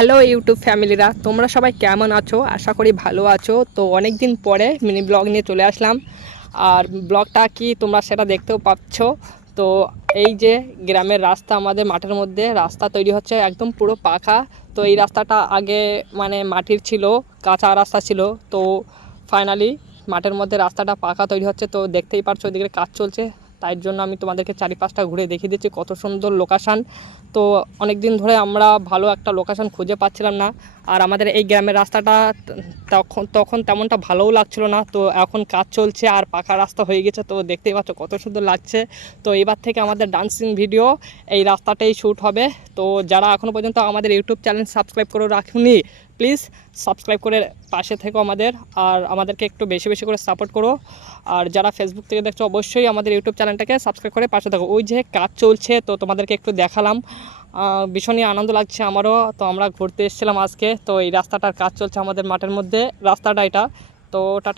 Hello YouTube ফ্যামিলিরা, তোমরা সবাই কেমন আছো? আশা করি ভালো আছো। তো অনেক দিন পরে মিনি ব্লগ নিয়ে চলে আসলাম। আর ব্লগটা কি তোমরা সেটা দেখতেও পাচ্ছ। তো এই যে গ্রামের রাস্তা, আমাদের মাঠের মধ্যে রাস্তা তৈরি হচ্ছে, একদম পুরো পাকা। তো এই রাস্তাটা আগে মানে মাটির ছিল, কাঁচা রাস্তা ছিল। তো ফাইনালি মাঠের মধ্যে রাস্তাটা পাকা তৈরি হচ্ছে। তো দেখতেই পারছো ওদিকে কাজ চলছে। তাই জন্য আমি তোমাদেরকে চারিপাশটা ঘুরে দেখিয়ে দিচ্ছি কত সুন্দর লোকেশান। তো অনেক দিন ধরে আমরা ভালো একটা লোকেশান খুঁজে পাচ্ছিলাম না। আর আমাদের এই গ্রামের রাস্তাটা তখন তেমনটা ভালোও লাগছিল না। তো এখন কাজ চলছে আর পাকা রাস্তা হয়ে গেছে, তো দেখতেই পাচ্ছ কত সুন্দর লাগছে। তো এবার থেকে আমাদের ডান্সিং ভিডিও এই রাস্তাটাই শ্যুট হবে। তো যারা এখনও পর্যন্ত আমাদের ইউটিউব চ্যানেল সাবস্ক্রাইব করে রাখুনি, প্লিজ সাবস্ক্রাইব করে পাশে থেকো আমাদের, আর আমাদেরকে একটু বেশি বেশি করে সাপোর্ট করো। আর যারা ফেসবুক থেকে দেখছো অবশ্যই আমাদের ইউটিউব চ্যানেলটাকে সাবস্ক্রাইব করে পাশে থাকো। ওই যে কাজ চলছে, তো তোমাদেরকে একটু দেখালাম। ভীষণই আনন্দ লাগছে আমারও। তো আমরা ঘুরতে এসেছিলাম আজকে। তো এই রাস্তাটার কাজ চলছে আমাদের মাঠের মধ্যে, রাস্তাটা এটা। তো টাটা।